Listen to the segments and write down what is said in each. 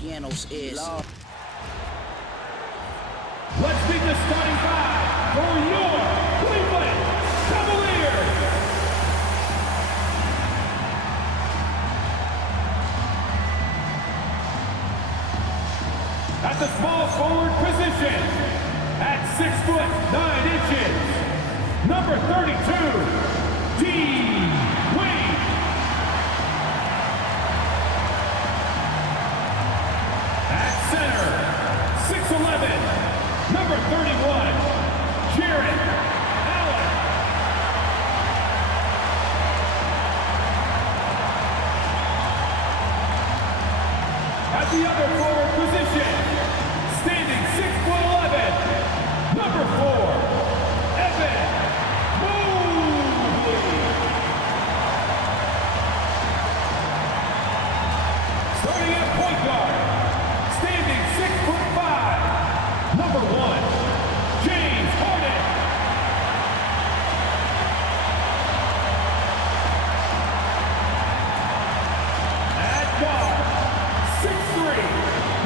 Cianos is. Let's meet the starting five for your Cleveland Cavaliers. At the small forward position, at 6'9", number 32, D. Wade. At center, 6'11", number 31, Jared Allen. At the other forward position, standing 6'11", number 4, Evan Mobley. Starting at point guard, standing 6'5", number 1, James Harden. At guard, 6'3",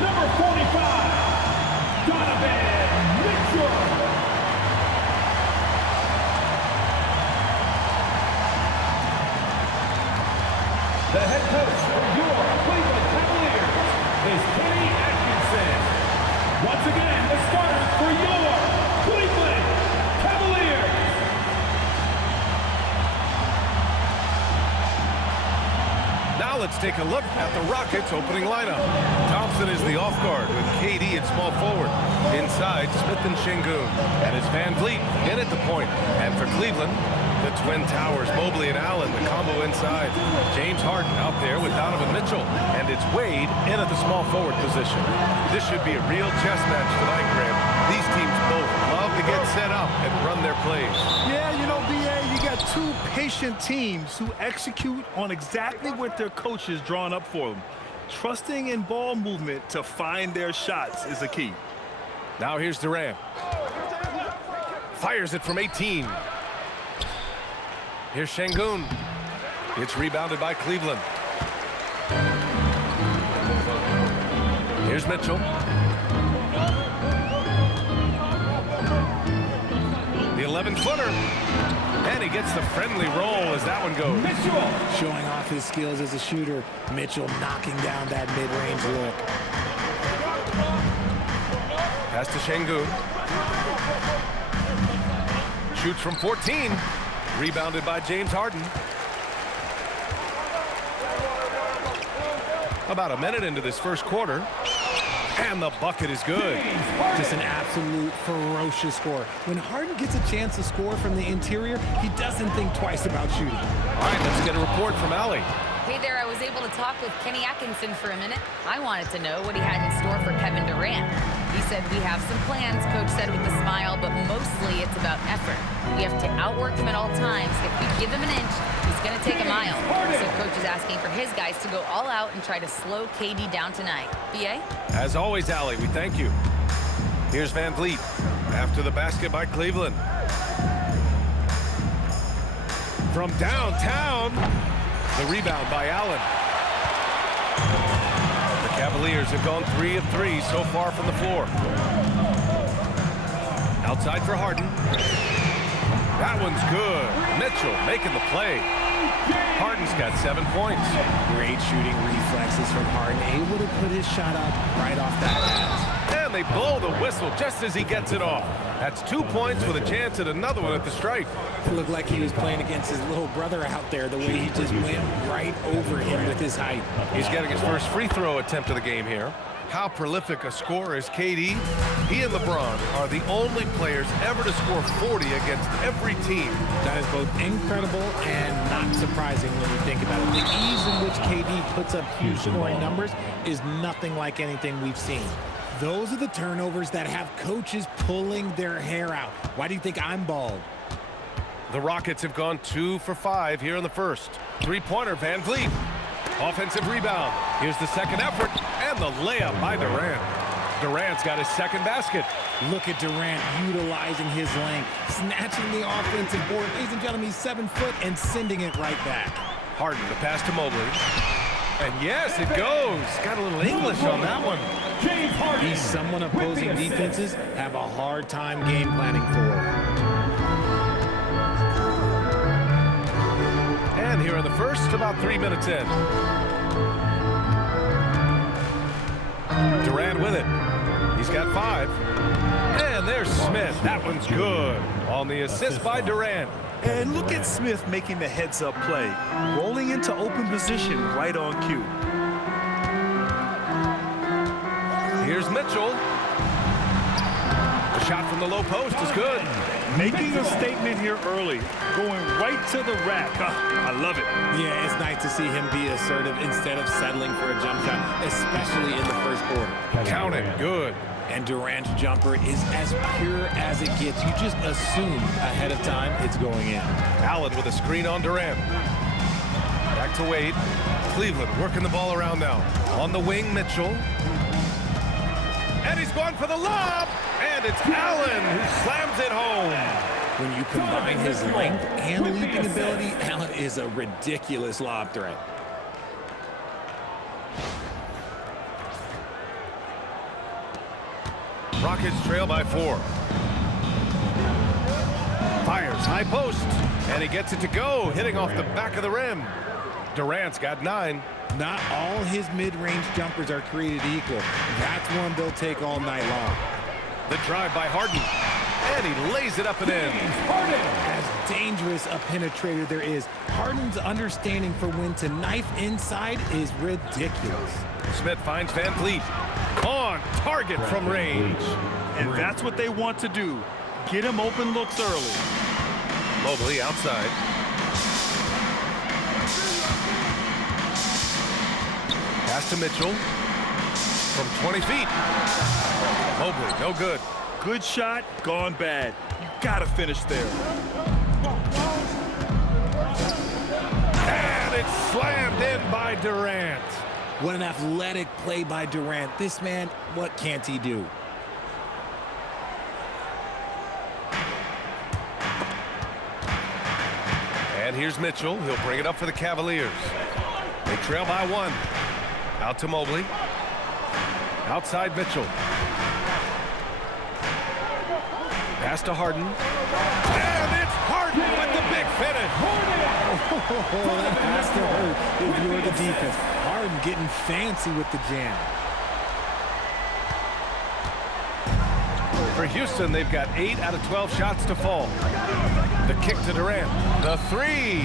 number 45, Donovan Mitchell. The head coach for your Cleveland Cavaliers is Kenny Atkinson. Once again, the starters for your Cleveland Cavaliers. Now let's take a look at the Rockets' opening lineup. Thompson is the off guard with KD at small forward. Inside, Smith and Şengün. And it's Van Vliet in at the point. And for Cleveland, the Twin Towers, Mobley and Allen, the combo inside. James Harden out there with Donovan Mitchell. And it's Wade in at the small forward position. This should be a real chess match tonight, Graham. These teams both love to get set up and run their plays. Yeah, you know, BA, you got two patient teams who execute on exactly what their coach has drawn up for them. Trusting in ball movement to find their shots is a key. Now here's Durant. Fires it from 18. Here's Şengün. It's rebounded by Cleveland. Here's Mitchell. The 11-footer. And he gets the friendly roll as that one goes. Mitchell showing off his skills as a shooter. Mitchell knocking down that mid-range look. Pass to Şengün. Shoots from 14. Rebounded by James Harden. About a minute into this first quarter. And the bucket is good. Just an absolute ferocious score. When Harden gets a chance to score from the interior, he doesn't think twice about shooting. All right, let's get a report from Allie. Hey there, I was able to talk with Kenny Atkinson for a minute. I wanted to know what he had in store for Kevin Durant. He said, we have some plans, Coach said with a smile, but mostly it's about effort. We have to outwork him at all times. If we give him an inch, he's going to take a mile. So Coach is asking for his guys to go all out and try to slow KD down tonight. BA? As always, Allie, we thank you. Here's Van Vliet after the basket by Cleveland. From downtown, the rebound by Allen. The Cavaliers have gone 3 of 3 so far from the floor. Outside for Harden. That one's good. Mitchell making the play. Harden's got 7 points. Great shooting reflexes from Harden. Able to put his shot up right off that pass. And they blow the whistle just as he gets it off. That's 2 points with a chance at another one at the stripe. It looked like he was playing against his little brother out there, the way he just went right over him with his height. He's getting his first free throw attempt of the game here. How prolific a scorer is KD? He and LeBron are the only players ever to score 40 against every team. That is both incredible and not surprising when you think about it. The ease in which KD puts up huge scoring numbers is nothing like anything we've seen. Those are the turnovers that have coaches pulling their hair out. Why do you think I'm bald? The Rockets have gone 2 for 5 here in the first. Three-pointer, Van Vliet. Offensive rebound. Here's the second effort, and the layup by Durant. Durant's got his second basket. Look at Durant utilizing his length, snatching the offensive board. Ladies and gentlemen, he's 7 foot and sending it right back. Harden, the pass to Mobley. And yes, it goes. Got a little English on that one. James Harden. He's someone opposing with the assist. defenses have a hard time game planning for. And here in the first, about 3 minutes in. Durant with it. He's got 5. And there's Smith. That one's good. On the assist by Durant. And look at Smith making the heads-up play, rolling into open position right on cue. Here's Mitchell. The shot from the low post is good. Making a statement here early, going right to the rack. I love it. Yeah, it's nice to see him be assertive instead of settling for a jump shot, especially in the first quarter. Count it. Good. And Durant's jumper is as pure as it gets. You just assume ahead of time it's going in. Allen with a screen on Durant. Back to Wade. Cleveland working the ball around now. On the wing, Mitchell. And he's going for the lob. And it's Allen who slams it home. When you combine his length and leaping ability, Allen is a ridiculous lob threat. Rockets trail by 4. Fires high post. And he gets it to go, hitting off the back of the rim. Durant's got 9. Not all his mid-range jumpers are created equal. That's one they'll take all night long. The drive by Harden. And he lays it up and in. As dangerous a penetrator there is, Harden's understanding for when to knife inside is ridiculous. Smith finds Van Vliet. On target from range. And that's what they want to do. Get him open looks early. Mobley outside. Pass to Mitchell. From 20 feet. Mobley, no good. Good shot, gone bad. You gotta finish there. And it's slammed in by Durant. What an athletic play by Durant. This man, what can't he do? And here's Mitchell. He'll bring it up for the Cavaliers. They trail by 1. Out to Mobley. Outside Mitchell. Pass to Harden. And it's Harden with the big finish. Oh, that has to hurt if you're the defense. Harden getting fancy with the jam. For Houston, they've got 8 out of 12 shots to fall. The kick to Durant. The 3.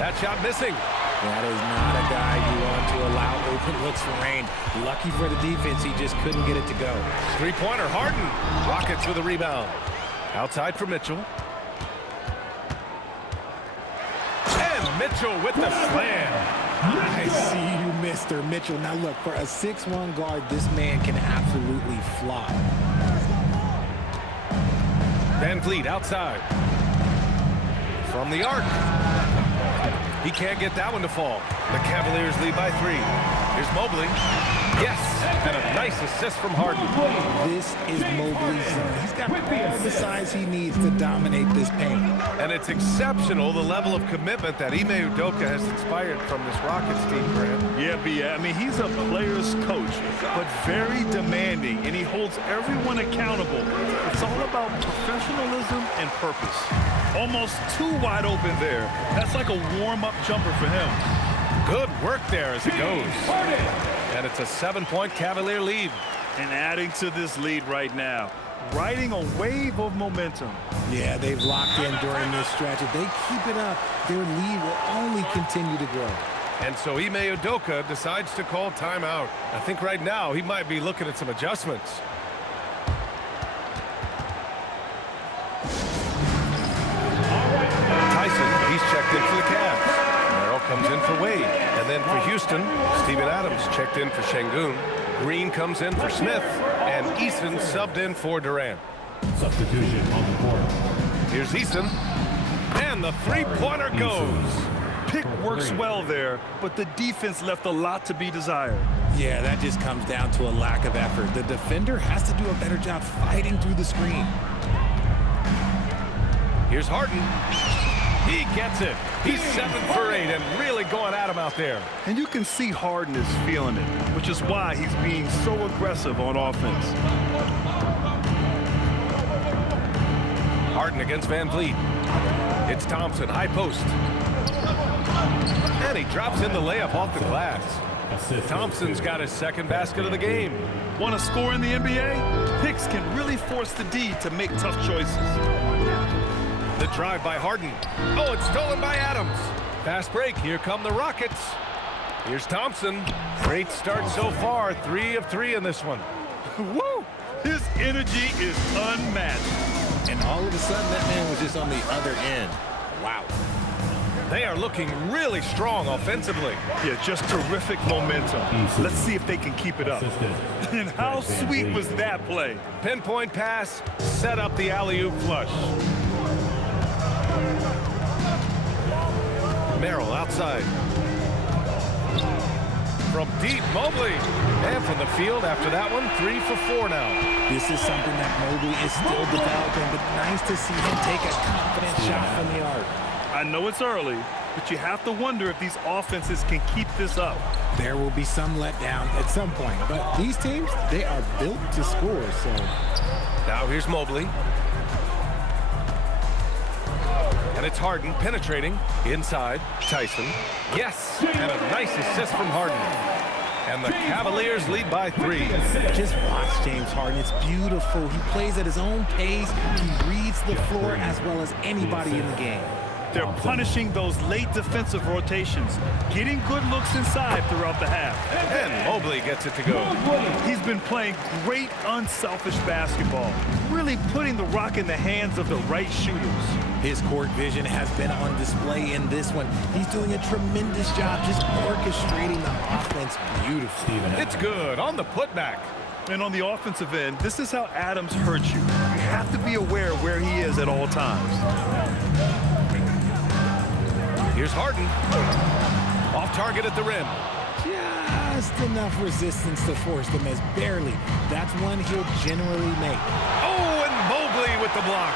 That shot missing. That is not a guy you want to allow open looks for range. Lucky for the defense, he just couldn't get it to go. 3-pointer, Harden. Rockets with a rebound. Outside for Mitchell. And Mitchell with the slam. I see you, Mr. Mitchell. Now look, for a 6'1" guard, this man can absolutely fly. Van Vliet outside. From the arc. He can't get that one to fall. The Cavaliers lead by 3. Here's Mobley. Yes, and a nice assist from Harden. This is Mobley's zone. He's got all the size he needs to dominate this paint. And it's exceptional, the level of commitment that Ime Udoka has inspired from this Rockets team, Grant. Yeah, I mean, he's a player's coach, but very demanding, and he holds everyone accountable. It's all about professionalism and purpose. Almost too wide open there. That's like a warm-up jumper for him. Good work there as it goes. And it's a 7-point Cavalier lead. And adding to this lead right now, riding a wave of momentum. Yeah, they've locked in during this stretch. If they keep it up, their lead will only continue to grow. And so Ime Udoka decides to call timeout. I think right now he might be looking at some adjustments. Tyson, he's checked in for the Cavs. Merrill comes in for Wade. And then for Houston, Steven Adams checked in for Şengün. Green comes in for Smith. And Eason subbed in for Durant. Substitution on the court. Here's Eason. And the 3-pointer goes. Pick works well there, but the defense left a lot to be desired. Yeah, that just comes down to a lack of effort. The defender has to do a better job fighting through the screen. Here's Harden. He gets it. He's 7 for 8 and really going at him out there. And you can see Harden is feeling it, which is why he's being so aggressive on offense. Harden against Van Vliet. It's Thompson, high post. And he drops in the layup off the glass. Thompson's got his second basket of the game. Want to score in the NBA? Picks can really force the D to make tough choices. The drive by Harden. Oh, it's stolen by Adams. Fast break. Here come the Rockets. Here's Thompson. Great start so far. 3 of 3 in this one. Woo! His energy is unmatched. And all of a sudden, that man was just on the other end. Wow. They are looking really strong offensively. Yeah, just terrific momentum. Let's see if they can keep it up. And how sweet was that play? Pinpoint pass, set up the alley-oop flush. Merrill outside. From deep, Mobley. And from the field after that one, 3 for 4 now. This is something that Mobley is still developing, but nice to see him take a confident shot from the arc. I know it's early, but you have to wonder if these offenses can keep this up. There will be some letdown at some point, but these teams, they are built to score, so. Now here's Mobley. And it's Harden penetrating inside. Tyson. Yes! And a nice assist from Harden. And the Cavaliers lead by 3. Just watch James Harden. It's beautiful. He plays at his own pace. He reads the floor as well as anybody in the game. They're punishing those late defensive rotations, getting good looks inside throughout the half. And Mobley gets it to go. He's been playing great, unselfish basketball, really putting the rock in the hands of the right shooters. His court vision has been on display in this one. He's doing a tremendous job just orchestrating the offense beautifully. It's good on the putback. And on the offensive end, this is how Adams hurts you. You have to be aware of where he is at all times. Here's Harden. Off target at the rim. Just enough resistance to force them as barely. That's one he'll generally make. Oh, and Mobley with the block.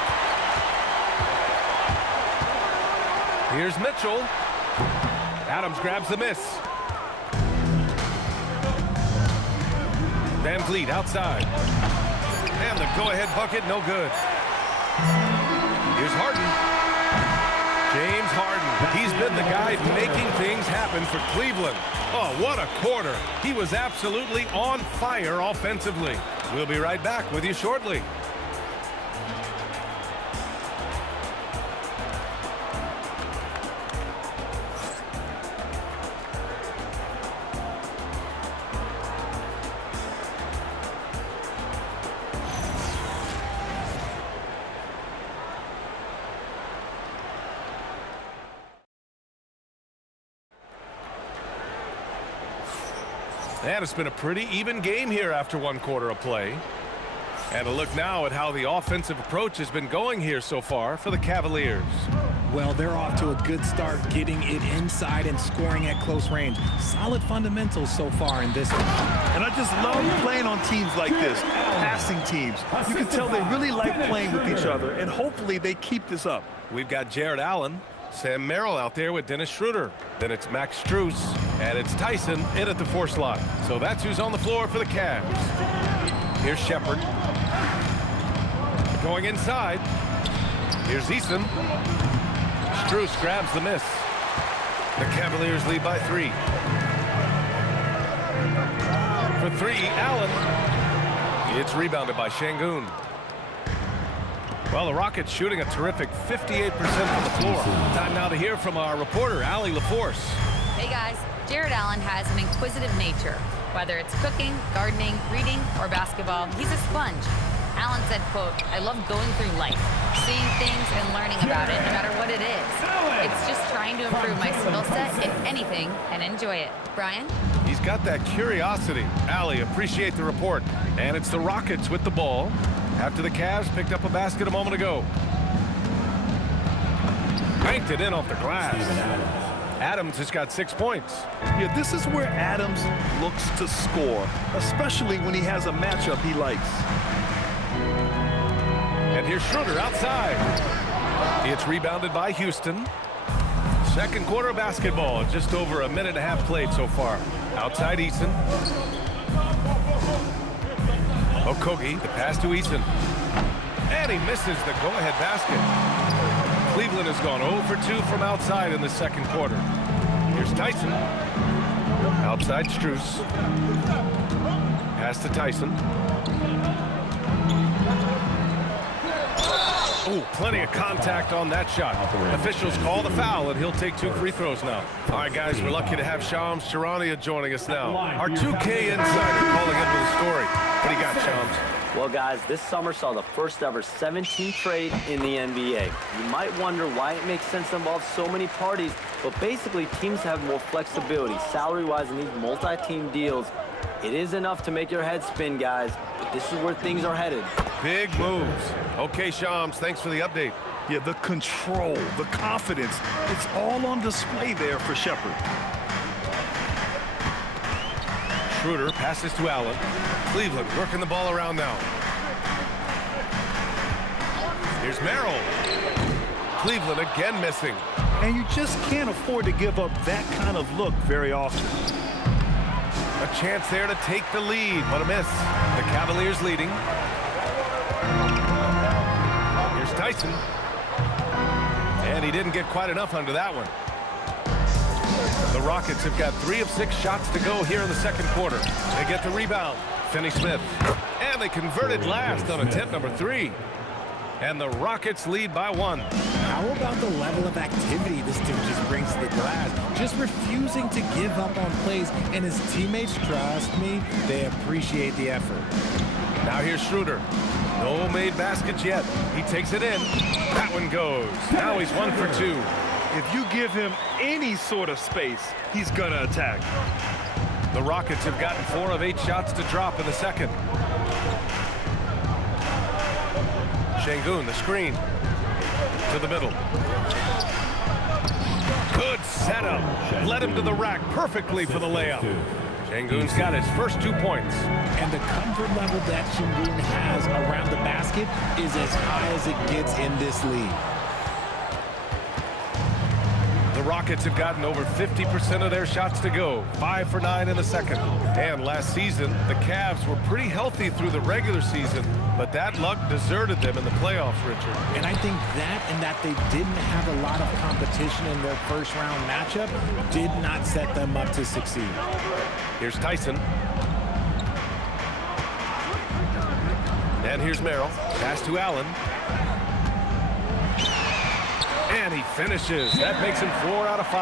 Here's Mitchell. Adams grabs the miss. Van Vliet outside. And the go-ahead bucket, no good. Here's Harden. James Harden, he's been the guy making things happen for Cleveland. Oh, what a quarter. He was absolutely on fire offensively. We'll be right back with you shortly. And it's been a pretty even game here after 1 quarter of play. And a look now at how the offensive approach has been going here so far for the Cavaliers. Well, they're off to a good start getting it inside and scoring at close range. Solid fundamentals so far in this one. And I just love playing on teams like this, passing teams. You can tell they really like playing with each other, and hopefully they keep this up. We've got Jared Allen, Sam Merrill out there with Dennis Schroeder. Then it's Max Strus, and it's Tyson in at the 4 slot. So that's who's on the floor for the Cavs. Here's Shepard. Going inside. Here's Eason. Strus grabs the miss. The Cavaliers lead by 3. For 3, Allen. It's rebounded by Şengün. Well, the Rockets shooting a terrific 58% from the floor. Time now to hear from our reporter, Allie LaForce. Hey guys, Jared Allen has an inquisitive nature. Whether it's cooking, gardening, reading, or basketball, he's a sponge. Allen said, quote, "I love going through life, seeing things and learning about it, no matter what it is. It's just trying to improve my skill set in anything and enjoy it." Brian? He's got that curiosity. Allie, appreciate the report. And it's the Rockets with the ball after the Cavs picked up a basket a moment ago. Banked it in off the glass. Adams has got 6 points. Yeah, this is where Adams looks to score, especially when he has a matchup he likes. And here's Schroeder outside. It's rebounded by Houston. Second quarter of basketball, just over a minute and a half played so far. Outside Eason. Okogie, the pass to Eason. And he misses the go-ahead basket. Cleveland has gone 0 for 2 from outside in the second quarter. Here's Tyson. Outside Strus. Pass to Tyson. Oh, plenty of contact on that shot. Officials call the foul, and he'll take 2 free throws now. All right, guys, we're lucky to have Shams Charania joining us now. Our 2K insider calling in with a story. What do you got, Shams? Well, guys, this summer saw the first ever 17 trade in the NBA. You might wonder why it makes sense to involve so many parties, but basically teams have more flexibility salary-wise in these multi-team deals. It is enough to make your head spin, guys, but this is where things are headed. Big moves. Okay, Shams, thanks for the update. Yeah, the control, the confidence, it's all on display there for Shepherd. Schroeder passes to Allen. Cleveland working the ball around now. Here's Merrill. Cleveland again missing. And you just can't afford to give up that kind of look very often. A chance there to take the lead, but a miss. The Cavaliers leading. Here's Tyson. And he didn't get quite enough under that one. The Rockets have got 3 of 6 shots to go here in the second quarter. They get the rebound. Finney-Smith. And they converted last on attempt number 3. And the Rockets lead by 1. How about the level of activity this team just brings to the glass? Just refusing to give up on plays, and his teammates, trust me, they appreciate the effort. Now here's Schroeder. No made baskets yet. He takes it in. That one goes. Now he's 1 for 2. If you give him any sort of space, he's gonna attack. The Rockets have gotten 4 of 8 shots to drop in the second. Şengün, the screen. To the middle. Good setup. Led him to the rack perfectly for the layup. Şengün's got his first 2 points. And the comfort level that Şengün has around the basket is as high as it gets in this league. The Rockets have gotten over 50% of their shots to go. 5 for 9 in the second. And last season, the Cavs were pretty healthy through the regular season, but that luck deserted them in the playoffs, Richard. And I think that and that they didn't have a lot of competition in their first round matchup did not set them up to succeed. Here's Tyson. And here's Merrill. Pass to Allen. And he finishes. That makes him 4 out of 5.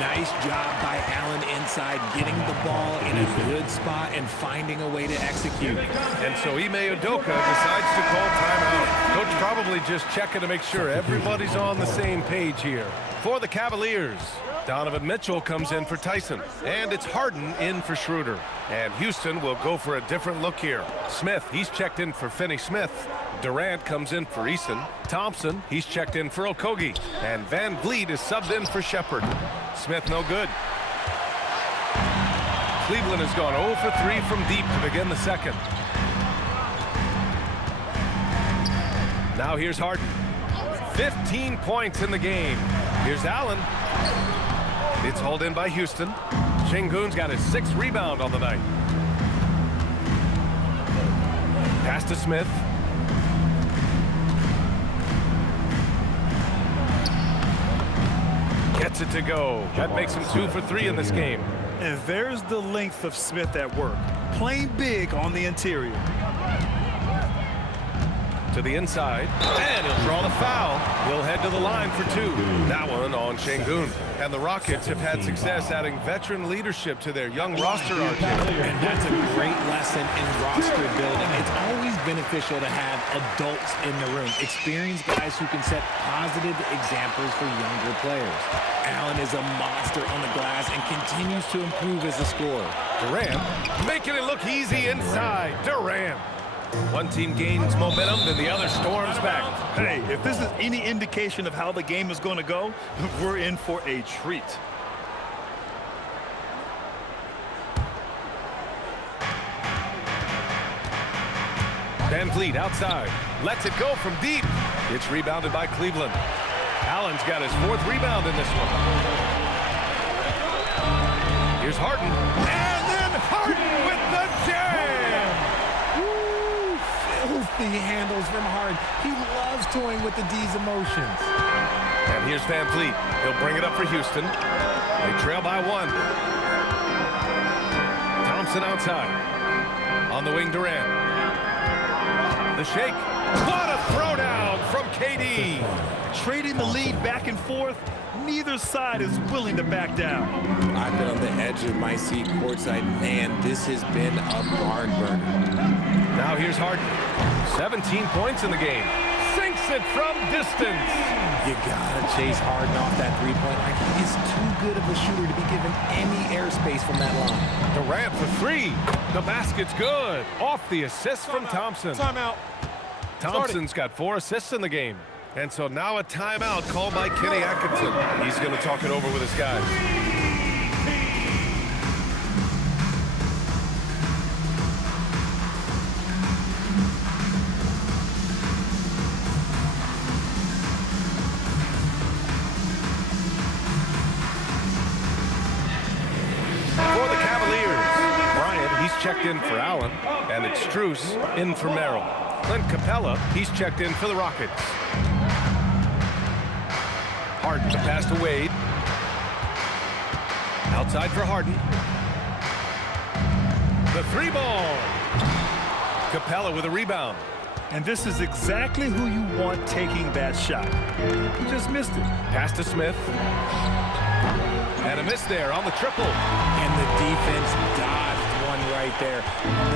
Nice job by Allen inside, getting the ball in a good spot and finding a way to execute. And so Ime Udoka decides to call timeout. Coach probably just checking to make sure everybody's on the same page here. For the Cavaliers, Donovan Mitchell comes in for Tyson. And it's Harden in for Schroeder. And Houston will go for a different look here. Smith, he's checked in for Finney-Smith. Durant comes in for Eason. Thompson, he's checked in for Okogie. And Van Vliet is subbed in for Shepherd. Smith no good. Cleveland has gone 0 for 3 from deep to begin the second. Now here's Harden. 15 points in the game. Here's Allen. It's hauled in by Houston. Şengün's got his 6th rebound on the night. Pass to Smith. Gets it to go. That makes him 2 for 3 in this game. And there's the length of Smith at work. Playing big on the interior. To the inside. And he'll draw the foul. We'll head to the line for 2. That one on Şengün. And the Rockets have had success adding veteran leadership to their young roster, RJ. And that's a great lesson in roster building. It's always beneficial to have adults in the room, experienced guys who can set positive examples for younger players. Allen is a monster on the glass and continues to improve as a scorer. Durant making it look easy inside. Durant. One team gains momentum, then the other storms back. Hey, if this is any indication of how the game is going to go, we're in for a treat. Van Vliet outside. Lets it go from deep. It's rebounded by Cleveland. Allen's got his 4th rebound in this one. Here's Harden. And then Harden with the jam! Woo! Filthy handles from Harden. He loves toying with the D's emotions. And here's Van Vliet. He'll bring it up for Houston. They trail by 1. Thompson outside. On the wing, Durant. The shake. What a throwdown from KD. Trading the lead back and forth, neither side is willing to back down. I've been on the edge of my seat courtside. Man, this has been a barn burner. Now here's Harden. 17 points in the game. Sinks it from distance. You gotta chase Harden off that three-point line. He is too good of a shooter to be given any airspace from that line. Durant for 3. The basket's good. Off the assist from Thompson. Timeout. Thompson's got 4 assists in the game. And so now a timeout called by Kenny Atkinson. He's going to talk it over with his guys. For the Cavaliers, Bryant, he's checked in for Allen. And it's Strus in for Merrill. Clint Capella, he's checked in for the Rockets. Harden, the pass to Wade. Outside for Harden. The 3-ball. Capella with a rebound. And this is exactly who you want taking that shot. He just missed it. Pass to Smith. And a miss there on the triple. And the defense dodged one right there.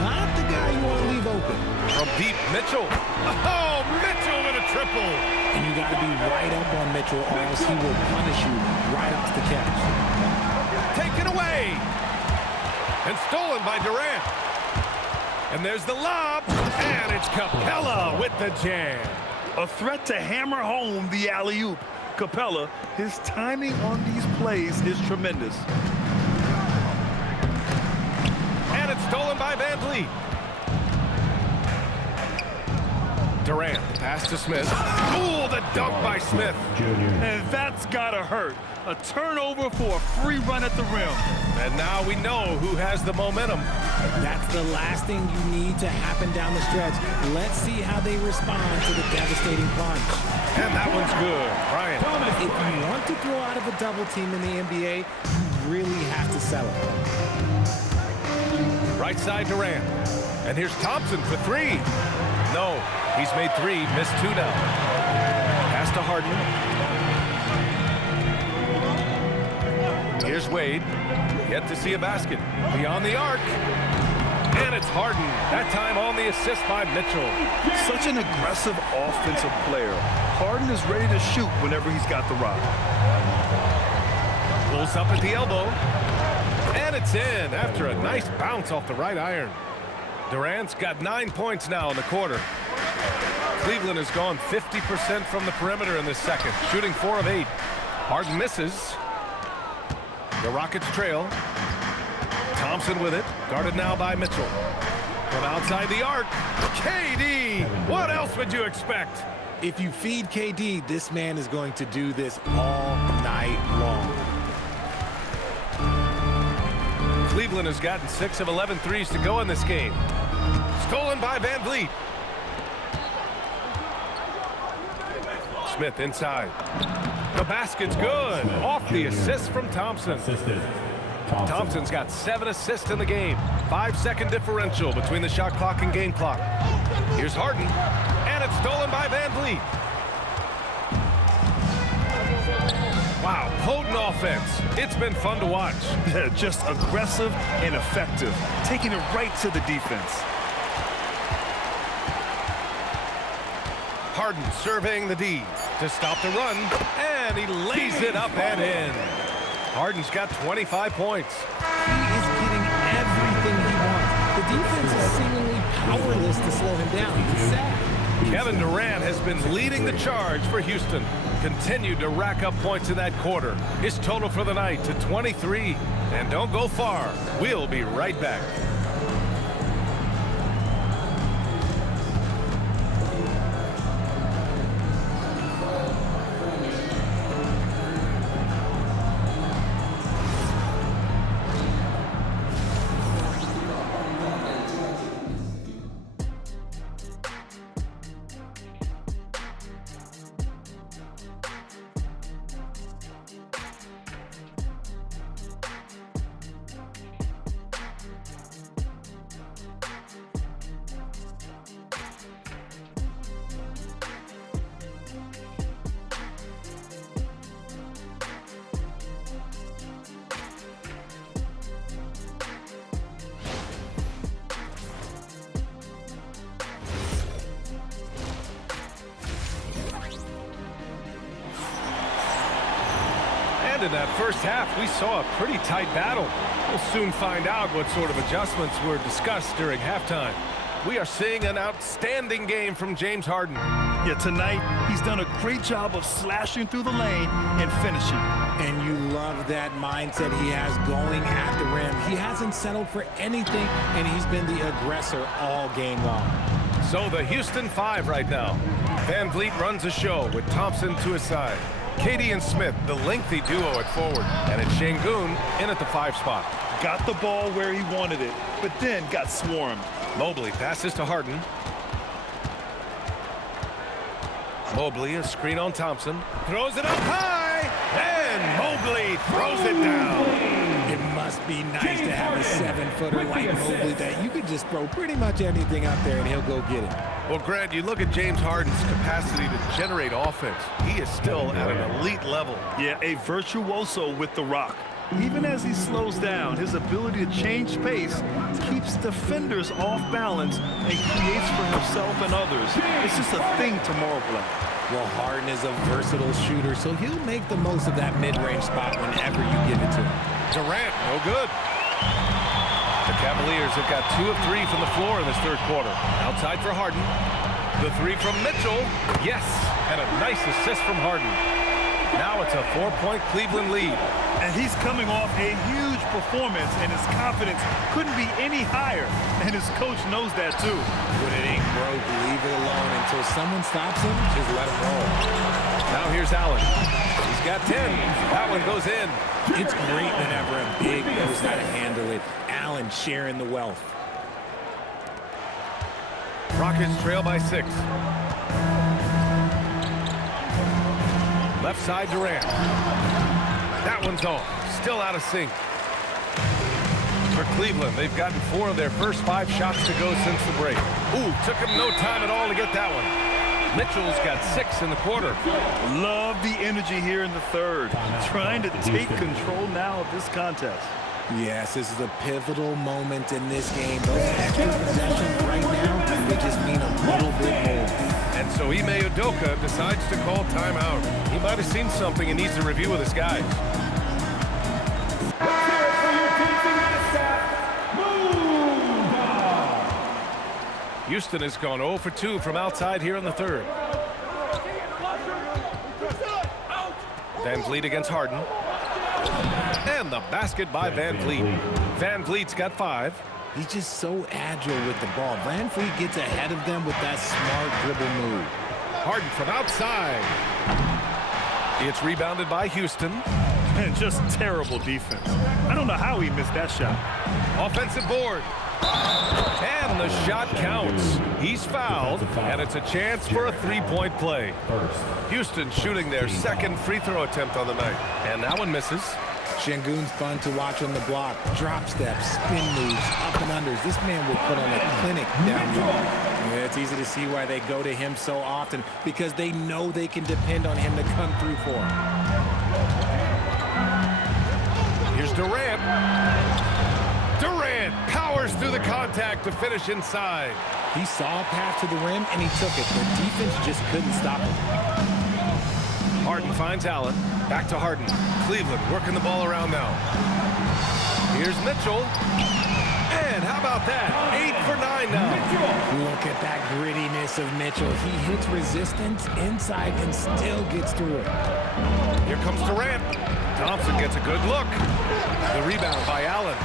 Not the guy you want to leave open. From deep, Mitchell. Oh, Mitchell with a triple. And you got to be right up on Mitchell or else he will punish you right off the catch. Taken away. And stolen by Durant. And there's the lob. And it's Capella with the jam. A threat to hammer home the alley-oop. Capella, his timing on these plays is tremendous. And it's stolen by Van Vliet. Durant, pass to Smith. Ooh, the dunk by Smith. And that's gotta hurt. A turnover for a free run at the rim. And now we know who has the momentum. That's the last thing you need to happen down the stretch. Let's see how they respond to the devastating punch. And that one's good. Bryant. If you want to throw out of a double team in the NBA, you really have to sell it. Right side Durant. And here's Thompson for 3. No, he's made 3, missed 2 now. Pass to Harden. Here's Wade. Yet to see a basket. Beyond the arc. And it's Harden. That time on the assist by Mitchell. Such an aggressive offensive player. Harden is ready to shoot whenever he's got the rock. Pulls up at the elbow. And it's in after a nice bounce off the right iron. Durant's got 9 points now in the quarter. Cleveland has gone 50% from the perimeter in this second, shooting 4 of 8. Harden misses. The Rockets trail. Thompson with it, guarded now by Mitchell. From outside the arc, KD! What else would you expect? If you feed KD, this man is going to do this all night long. Cleveland has gotten 6 of 11 threes to go in this game. Stolen by Van Vliet. Smith inside. The basket's good. Off the assist from Thompson. Thompson's got 7 assists in the game. 5-second differential between the shot clock and game clock. Here's Harden. And it's stolen by Van Vliet. Wow, potent offense. It's been fun to watch. Just aggressive and effective. Taking it right to the defense. Harden surveying the D to stop the run. And he lays it up and in. Harden's got 25 points. He is getting everything he wants. The defense is seemingly powerless to slow him down. He's sad. Kevin Durant has been leading the charge for Houston. Continued to rack up points in that quarter. His total for the night to 23. And don't go far. We'll be right back. And in that first half, we saw a pretty tight battle. We'll soon find out what sort of adjustments were discussed during halftime. We are seeing an outstanding game from James Harden. Yeah, tonight, he's done a great job of slashing through the lane and finishing. And you love that mindset he has going at the rim. He hasn't settled for anything, and he's been the aggressor all game long. So the Houston 5 right now. Van Vliet runs a show with Thompson to his side. KD and Smith, the lengthy duo at forward. And it's Şengün in at the 5 spot. Got the ball where he wanted it, but then got swarmed. Mobley passes to Harden. Mobley, a screen on Thompson. Throws it up high, and Mobley throws it down. It must be nice to have a 7-footer like Mobley that you could just throw pretty much anything up there and he'll go get it. Well, Grant, you look at James Harden's capacity to generate offense. He is still at an elite level. Yeah, a virtuoso with the rock. Even as he slows down, his ability to change pace keeps defenders off balance and creates for himself and others. It's just a thing tomorrow play. Well, Harden is a versatile shooter, so he'll make the most of that mid-range spot whenever you give it to him. Durant, no good. The Cavaliers have got 2 of 3 from the floor in this third quarter. Outside for Harden. The 3 from Mitchell. Yes, and a nice assist from Harden. Now it's a 4-point Cleveland lead. And he's coming off a huge performance, and his confidence couldn't be any higher. And his coach knows that, too. When it ain't broke, leave it alone. Until someone stops him, just let him roll. Now here's Allen. He's got 10. That one goes in. It's great whenever a big knows how to handle it. Allen sharing the wealth. Rockets trail by 6. Left side Durant. That one's off. Still out of sync. For Cleveland, they've gotten 4 of their first 5 shots to go since the break. Ooh, took him no time at all to get that one. Mitchell's got 6 in the quarter. Love the energy here in the third. Trying to take control now of this contest. Yes, this is a pivotal moment in this game. Those extra possessions right now, they just mean a little bit more. And so Ime Udoka decides to call timeout. He might have seen something and needs to review with his guys. Houston has gone 0 for 2 from outside here in the third. Van Vliet against Harden. And the basket by Van Vliet. Van Vliet's got 5. He's just so agile with the ball. Van Vliet gets ahead of them with that smart dribble move. Harden from outside. It's rebounded by Houston. And just terrible defense. I don't know how he missed that shot. Offensive board. And the shot counts. He's fouled, and it's a chance for a 3-point play. Houston shooting their second free throw attempt on the night. And that one misses. Şengün's fun to watch on the block. Drop steps, spin moves, up and unders. This man will put on a clinic down low. Yeah, it's easy to see why they go to him so often, because they know they can depend on him to come through for them. Here's Durant. Durant powers through the contact to finish inside. He saw a path to the rim, and he took it. The defense just couldn't stop him. Harden finds Allen. Back to Harden. Cleveland working the ball around now. Here's Mitchell. And how about that? 8 for 9 now. Look at that grittiness of Mitchell. He hits resistance inside and still gets through it. Here comes Durant. Thompson gets a good look. The rebound by Allen.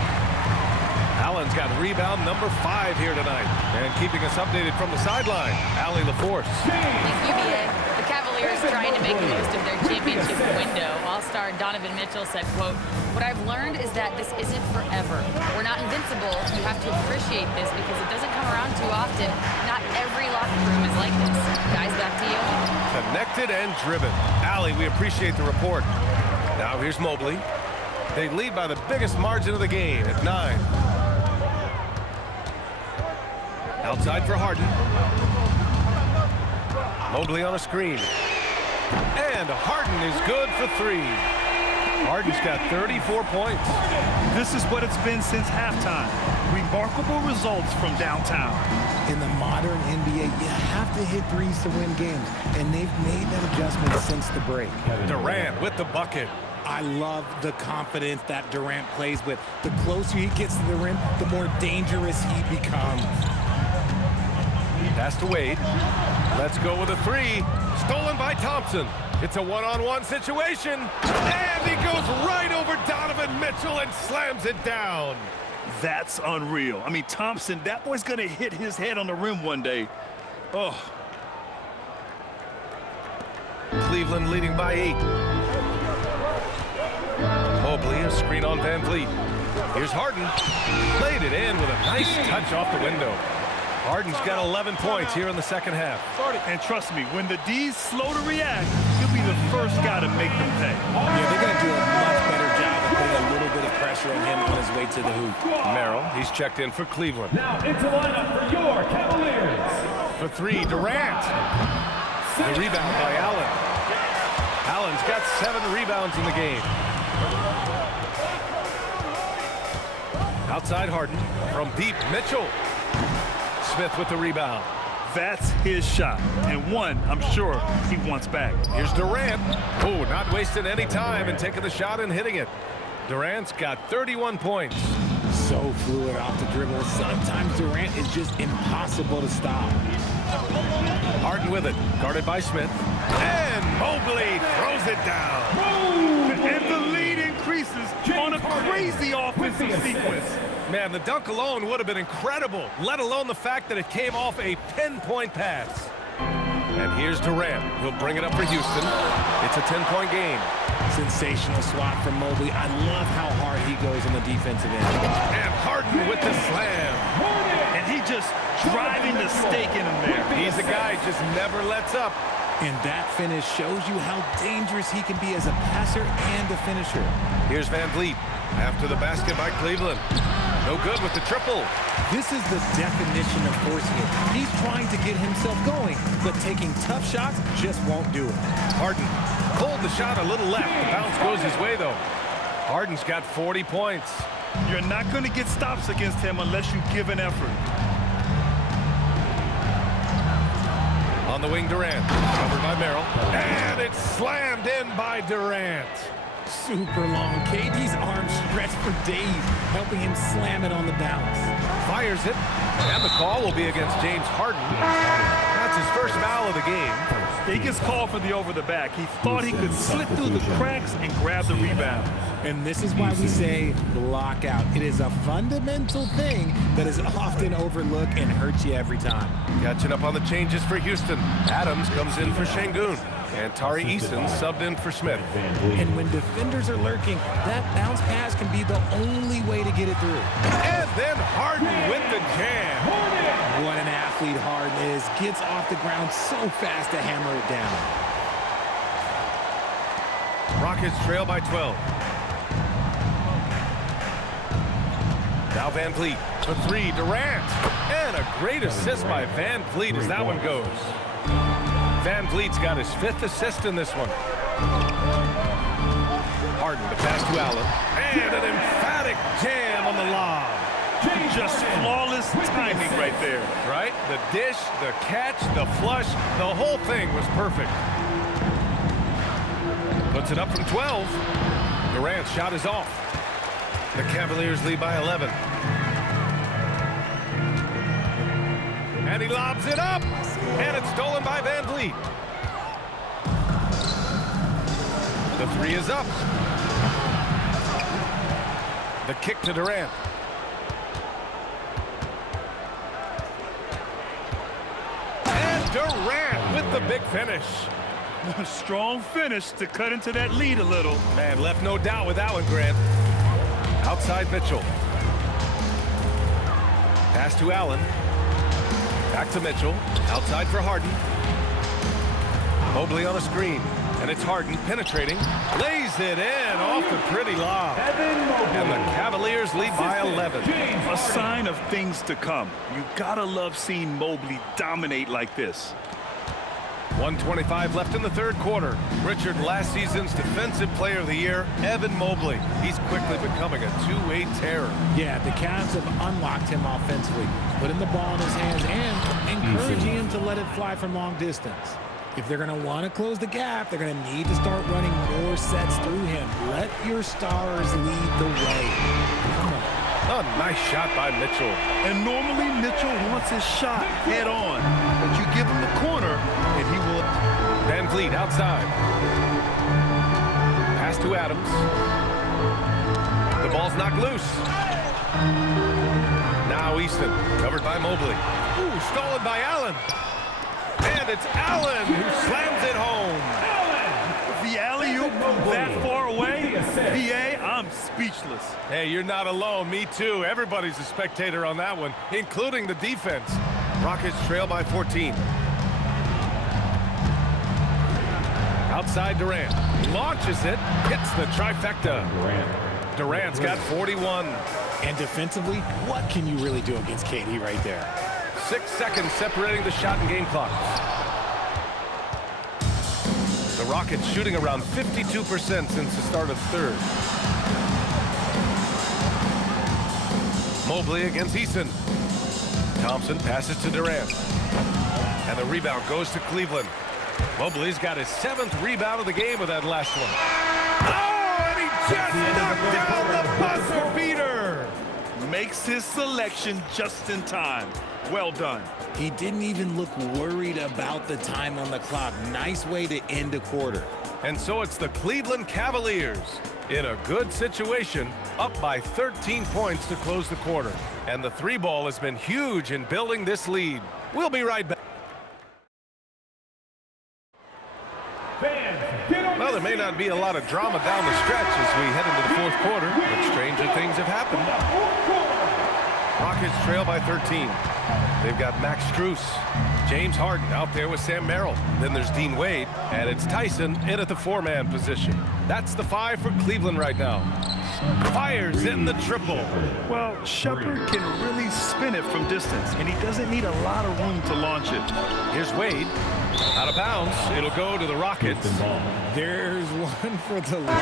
Allen's got rebound number 5 here tonight. And keeping us updated from the sideline, Allie LaForce. Thank you, BA. The Cavaliers trying to make the most of their championship window. All-star Donovan Mitchell said, quote, "What I've learned is that this isn't forever. We're not invincible. You have to appreciate this because it doesn't come around too often. Not every locker room is like this." Guys, back to you. Connected and driven. Allie, we appreciate the report. Now here's Mobley. They lead by the biggest margin of the game at 9. Outside for Harden. Mobley on a screen. And Harden is good for 3. Harden's got 34 points. This is what it's been since halftime. Remarkable results from downtown. In the modern NBA, you have to hit threes to win games, and they've made that adjustment since the break. Durant with the bucket. I love the confidence that Durant plays with. The closer he gets to the rim, the more dangerous he becomes. Pass to Wade. Let's go with a three. Stolen by Thompson. It's a one-on-one situation. And he goes right over Donovan Mitchell and slams it down. That's unreal. I mean, Thompson, that boy's going to hit his head on the rim one day. Oh. Cleveland leading by 8. Mobley, a screen on Van Vliet. Here's Harden. Played it in with a nice touch off the window. Harden's got 11 points here in the second half. And trust me, when the D's slow to react, he'll be the first guy to make them pay. Yeah, they're going to do a much better job of putting a little bit of pressure on him on his way to the hoop. Merrill, he's checked in for Cleveland. Now into lineup for your Cavaliers. For three, Durant. The rebound by Allen. Allen's got 7 rebounds in the game. Outside Harden. From deep, Mitchell. Smith with the rebound. That's his shot, and one I'm sure he wants back. Here's Durant. Oh, not wasting any time and taking the shot and hitting it. Durant's got 31 points. So fluid off the dribble. Sometimes Durant is just impossible to stop. Harden with it, guarded by Smith. And Mobley throws it down. And the lead increases on a crazy offensive sequence. Man, the dunk alone would have been incredible, let alone the fact that it came off a pinpoint pass. And here's Durant. He'll bring it up for Houston. It's a 10-point game. Sensational swat from Mobley. I love how hard he goes on the defensive end. And Harden with the slam. And he just driving the stake in him there. He's a guy just never lets up. And that finish shows you how dangerous he can be as a passer and a finisher. Here's Van Vliet after the basket by Cleveland. No good with the triple. This is the definition of forcing it. He's trying to get himself going, but taking tough shots just won't do it. Harden pulled the shot a little left. The bounce goes his way, though. Harden's got 40 points. You're not going to get stops against him unless you give an effort. On the wing, Durant. Covered by Merrill. And it's slammed in by Durant. Super long. KD's arms stretched for days, helping him slam it on the bounce. Fires it. And the call will be against James Harden. That's his first foul of the game. He gets called for the over the back. He thought he could slip through the cracks and grab the rebound. And this is why we say lockout. It is a fundamental thing that is often overlooked and hurts you every time. Catching up on the changes for Houston. Adams comes in for Şengün. And Tari Eason subbed in for Smith. And when defenders are lurking, that bounce pass can be the only way to get it through. And then Harden with the jam. What an athlete Harden is. Gets off the ground so fast to hammer it down. Rockets trail by 12. Now Van Vliet for three, Durant. And a great assist by Van Vliet as that one goes. Van Vliet's got his 5th assist in this one. Harden, the pass to Allen. And an emphatic jam on the lob. Just flawless timing right there. Right? The dish, the catch, the flush, the whole thing was perfect. Puts it up from 12. Durant's shot is off. The Cavaliers lead by 11. And he lobs it up. And it's stolen by Van Vliet. The three is up. The kick to Durant. And Durant with the big finish. A strong finish to cut into that lead a little. Man, left no doubt with that one, Grant. Outside Mitchell. Pass to Allen. Back to Mitchell. Outside for Harden. Mobley on a screen. And it's Harden penetrating. Lays it in off the pretty lob. And the Cavaliers lead by 11. A sign of things to come. You gotta love seeing Mobley dominate like this. 1:25 left in the third quarter. Richard, last season's Defensive Player of the Year, Evan Mobley. He's quickly becoming a two-way terror. Yeah, the Cavs have unlocked him offensively, putting the ball in his hands and encouraging him to let it fly from long distance. If they're going to want to close the gap, they're going to need to start running more sets through him. Let your stars lead the way. Come on. Oh, nice shot by Mitchell. And normally Mitchell wants his shot head on, but you give him the corner and he will. Van Vliet outside. Pass to Adams. The ball's knocked loose. Now Easton, covered by Mobley. Ooh, stolen by Allen. And it's Allen who slams it home. The alley-oop that far away, PA, I'm speechless. Hey, you're not alone. Me too. Everybody's a spectator on that one, including the defense. Rockets trail by 14. Outside Durant. Launches it. Hits the trifecta. Durant's got 41. And defensively, what can you really do against KD right there? 6 seconds separating the shot and game clock. The Rockets shooting around 52% since the start of third. Mobley against Eason. Thompson passes to Durant. And the rebound goes to Cleveland. Mobley's got his 7th rebound of the game with that last one. Oh, and he just knocked down the buzzer beater. Makes his selection just in time. Well done. He didn't even look worried about the time on the clock. Nice way to end a quarter. And so it's the Cleveland Cavaliers in a good situation, up by 13 points to close the quarter. And the three ball has been huge in building this lead. We'll be right back. Well, there may not be a lot of drama down the stretch as we head into the fourth quarter, but stranger things have happened. Rockets trail by 13. They've got Max Strus, James Harden out there with Sam Merrill. Then there's Dean Wade, and it's Tyson in at the 4-man position. That's the 5 for Cleveland right now. Fires in the triple. Well, Shepard can really spin it from distance, and he doesn't need a lot of room to launch it. Here's Wade. Out of bounds. It'll go to the Rockets. There's one for the low light.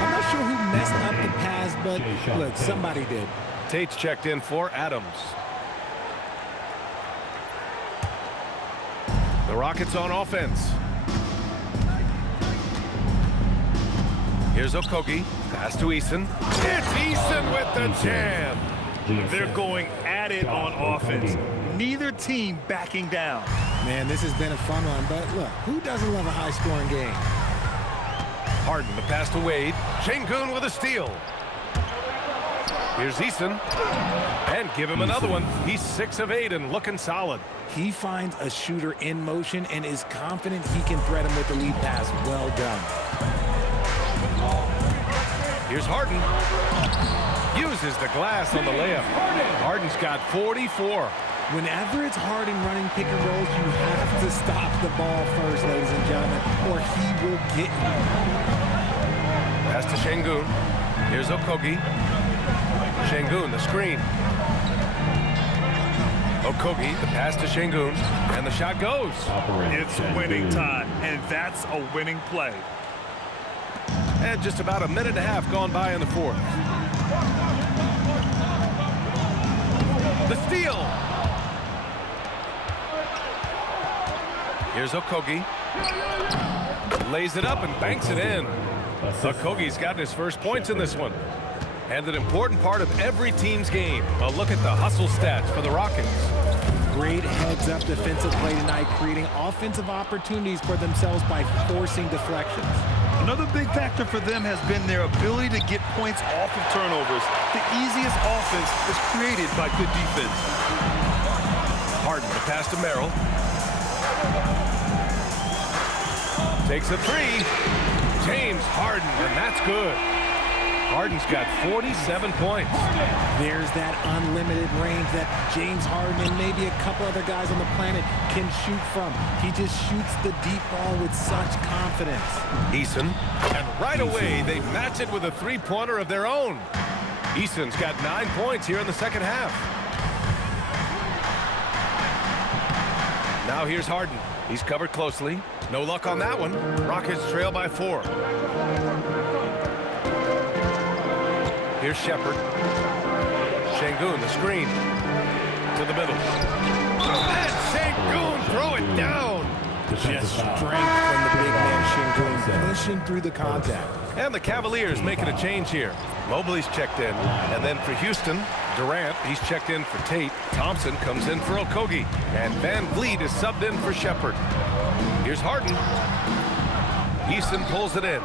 I'm not sure who messed up the pass, but look, somebody did. Tate's checked in for Adams. The Rockets on offense. Here's Okogie. Pass to Eason. It's Eason with the jam. They're going at it on offense. Neither team backing down. Man, this has been a fun one, but look, who doesn't love a high-scoring game? Harden, the pass to Wade. Şengün with a steal. Here's Eason. And give him another one. He's 6 of 8 and looking solid. He finds a shooter in motion and is confident he can thread him with the lead pass. Well done. Here's Harden. Uses the glass on the layup. Harden's got 44. Whenever it's Harden running pick and rolls, you have to stop the ball first, ladies and gentlemen, or he will get you. Pass to Şengün. Here's Okogie. Şengün, the screen. Okogie, the pass to Şengün, and the shot goes. It's winning time, and that's a winning play. And just about a minute and a half gone by in the fourth. The steal. Here's Okogie. Lays it up and banks it in. Okogie's gotten his first points in this one. And an important part of every team's game. A look at the hustle stats for the Rockets. Great heads-up defensive play tonight, creating offensive opportunities for themselves by forcing deflections. Another big factor for them has been their ability to get points off of turnovers. The easiest offense is created by good defense. Harden, the pass to Merrill. Takes a three. James Harden, and that's good. Harden's got 47 points. There's that unlimited range that James Harden and maybe a couple other guys on the planet can shoot from. He just shoots the deep ball with such confidence. Eason, and right away they match it with a three-pointer of their own. Eason's got 9 points here in the second half. Now here's Harden. He's covered closely. No luck on that one. Rockets trail by 4. Here's Shepard. Şengün, the screen. To the middle. And Şengün throw it down. Just strength from the big man Şengün, pushing through the contact. And the Cavaliers making a change here. Mobley's checked in. And then for Houston, Durant, he's checked in for Tate. Thompson comes in for Okogie. And Van Vliet is subbed in for Shepherd. Here's Harden. Easton pulls it in.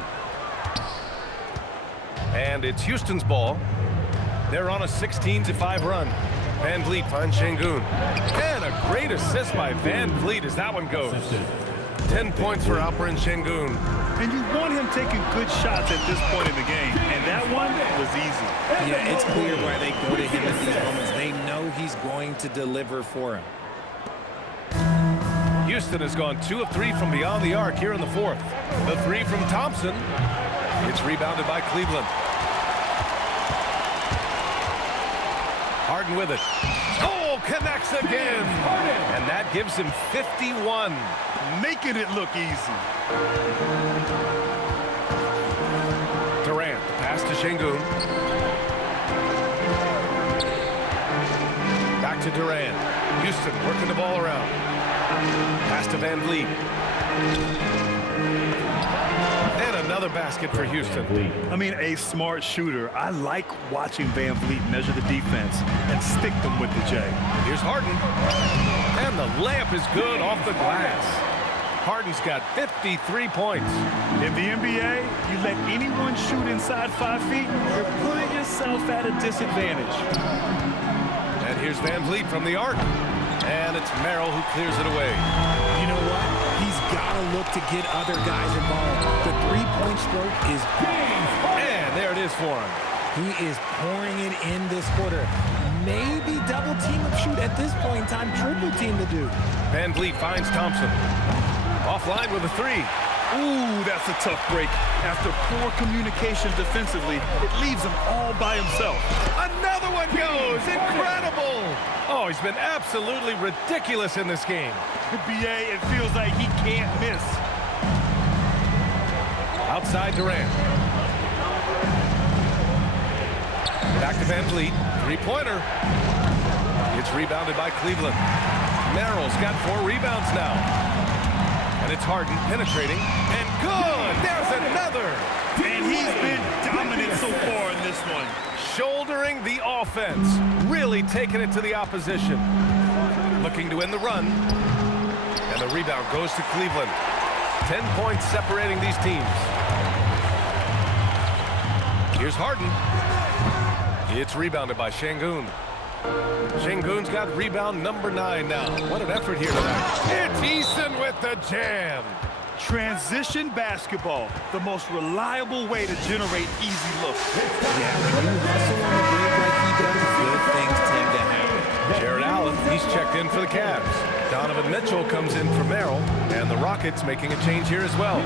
And it's Houston's ball. They're on a 16-5 run. Van Vliet finds Şengün. And a great assist by Van Vliet as that one goes. 10 points for Alperen Şengün. And you want him taking good shots at this point in the game. And that one was easy. Yeah, it's clear why they go to him at these moments. They know he's going to deliver for him. Houston has gone 2 of 3 from beyond the arc here in the fourth. The 3 from Thompson. It's rebounded by Cleveland. Harden with it. Oh, connects again. And that gives him 51. Making it look easy. Durant, the pass to Şengün. Back to Durant. Houston working the ball around. Pass to Van Vliet. And another basket for Houston. I mean, a smart shooter. I like watching Van Vliet measure the defense and stick them with the J. Here's Harden. And the layup is good off the glass. Harden's got 53 points. In the NBA, you let anyone shoot inside 5 feet, you're putting yourself at a disadvantage. And here's Van Vliet from the arc. And it's Merrill who clears it away. You know what? He's got to look to get other guys involved. The three-point stroke is big. And there it is for him. He is pouring it in this quarter. Maybe double team him shoot at this point in time. Triple team the dude. Van Vliet finds Thompson. Offline with a 3. Ooh, that's a tough break. After poor communication defensively, it leaves him all by himself. Another one goes. Incredible. Oh, he's been absolutely ridiculous in this game. BA, it feels like he can't miss. Outside Durant. Back to Van Vliet. 3-pointer. It's rebounded by Cleveland. Merrill's got 4 rebounds now. And it's Harden penetrating. And good! There's another! And he's been dominant so far in this one. Shouldering the offense. Really taking it to the opposition. Looking to end the run. And the rebound goes to Cleveland. 10 points separating these teams. Here's Harden. It's rebounded by Şengün. Şengün's got rebound number 9 now. What an effort here tonight. It's Easton with the jam. Transition basketball, the most reliable way to generate easy looks. Yeah, when you hustle on the break like he does, good things tend to happen. Jared Allen, he's checked in for the Cavs. Donovan Mitchell comes in for Merrill, and the Rockets making a change here as well.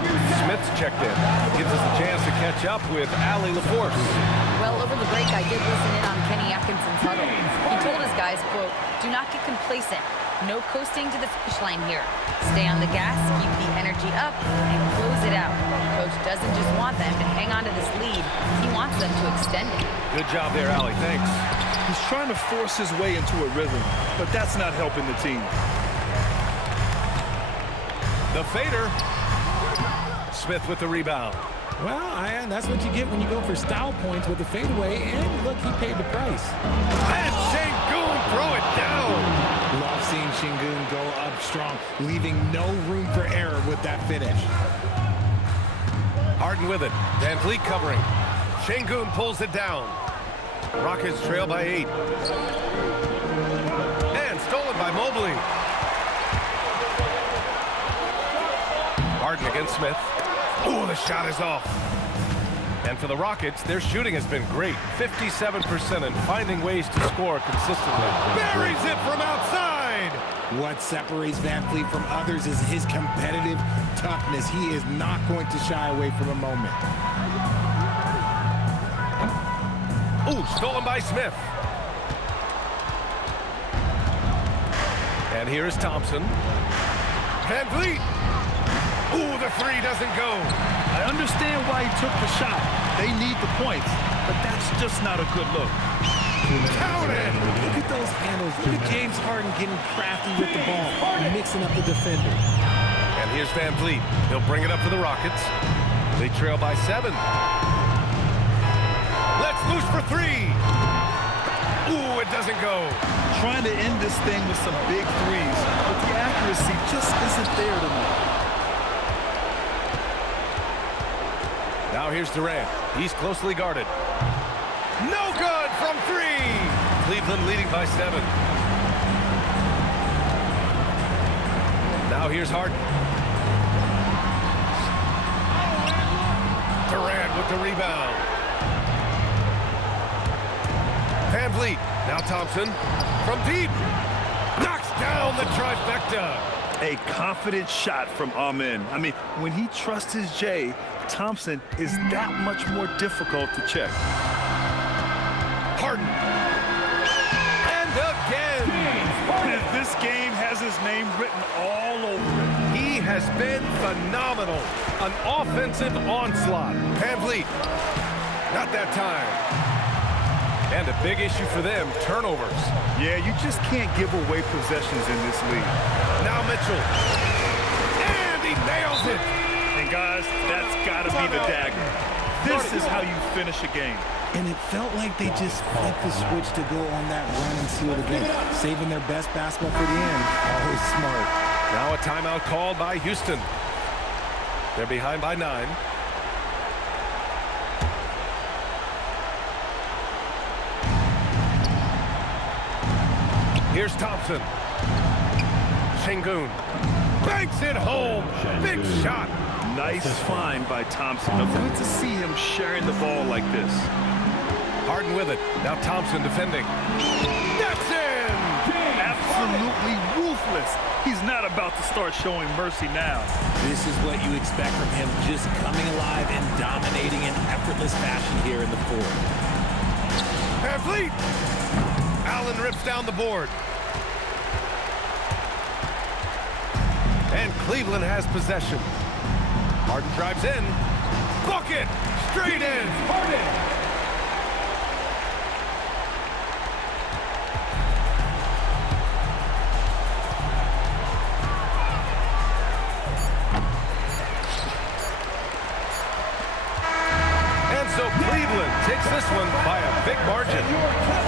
Smith's checked in. Gives us a chance to catch up with Allie LaForce. Well, over the break, I did listen in on Kenny Atkinson's huddle. He told his guys, quote, "Do not get complacent. No coasting to the finish line here. Stay on the gas, keep the energy up, and close it out." Coach doesn't just want them to hang on to this lead. He wants them to extend it. Good job there, Allie. Thanks. He's trying to force his way into a rhythm, but that's not helping the team. The fader. Smith with the rebound. Well, that's what you get when you go for style points with the fadeaway. And look, he paid the price. And Şengün throw it down. Love seeing Şengün go up strong, leaving no room for error with that finish. Harden with it. Van Vliet covering. Şengün pulls it down. Rockets trail by 8. And stolen by Mobley. Harden against Smith. Oh, the shot is off. And for the Rockets, their shooting has been great. 57% and finding ways to score consistently. Buries it from outside. What separates Van Vliet from others is his competitive toughness. He is not going to shy away from a moment. Ooh, stolen by Smith. And here is Thompson. Van Vliet. Ooh, the 3 doesn't go. I understand why he took the shot. They need the points, but that's just not a good look. Count it. Look at those handles. Look at James Harden getting crafty with the ball, mixing up the defenders. And here's Van Vliet. He'll bring it up for the Rockets. They trail by 7. Let's loose for 3. Ooh, it doesn't go. Trying to end this thing with some big threes, but the accuracy just isn't there tonight. Now here's Durant. He's closely guarded. No good from 3. Cleveland leading by 7. Now here's Harden. Durant with the rebound. Van Vliet. Now Thompson from deep. Knocks down the trifecta. A confident shot from Amen. I mean, when he trusts his J, Thompson is that much more difficult to check. Harden. And again. This game has his name written all over it. He has been phenomenal. An offensive onslaught. Van Vliet. Not that time. And a big issue for them, turnovers. Yeah, you just can't give away possessions in this league. Now Mitchell. And he nails it. And guys, that's got to be the dagger. This is how you finish a game. And it felt like they just flipped the switch to go on that run and seal the game, saving their best basketball for the end. Always smart. Now a timeout called by Houston. They're behind by 9. Here's Thompson. Şengün banks it home. Big shot. Nice find by Thompson. Now, good to see him sharing the ball like this. Harden with it. Now Thompson defending. That's in! Absolutely ruthless. He's not about to start showing mercy now. This is what you expect from him, just coming alive and dominating in effortless fashion here in the fourth. Van Vliet! Allen rips down the board. And Cleveland has possession. Harden drives in. Bucket! Straight in! Harden. And so Cleveland takes this one by a big margin.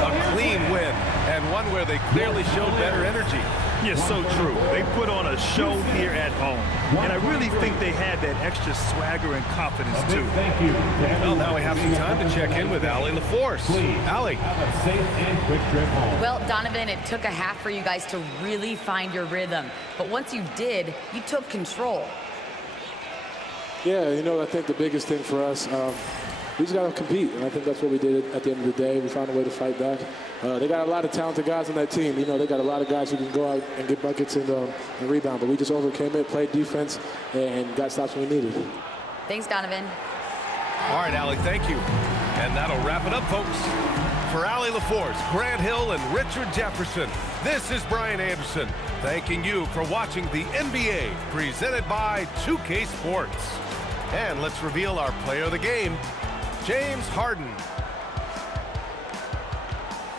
A clean win, and one where they clearly showed better energy. Yeah, so true. They put on a show here at home. And I really think they had that extra swagger and confidence, too. Thank you. Well, now we have some time to check in with Allie LaForce. Allie. Have a safe and quick trip home. Well, Donovan, it took a half for you guys to really find your rhythm. But once you did, you took control. Yeah, you know, I think the biggest thing for us, we just got to compete, and I think that's what we did at the end of the day. We found a way to fight back. They got a lot of talented guys on that team. You know, they got a lot of guys who can go out and get buckets and rebound, but we just overcame it, played defense, and got stops when we needed. Thanks, Donovan. All right, Allie, thank you. And that'll wrap it up, folks. For Allie LaForce, Grant Hill, and Richard Jefferson, this is Brian Anderson, thanking you for watching the NBA presented by 2K Sports. And let's reveal our player of the game, James Harden.